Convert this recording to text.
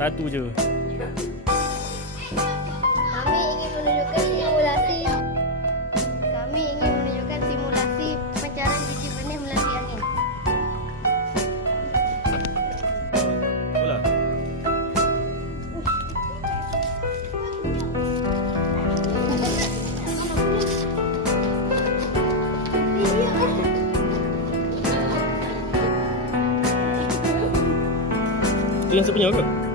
Satu je. Kami ingin menunjukkan simulasi pencarian biji benih melalui angin. Bola. Itu yang saya punya ke?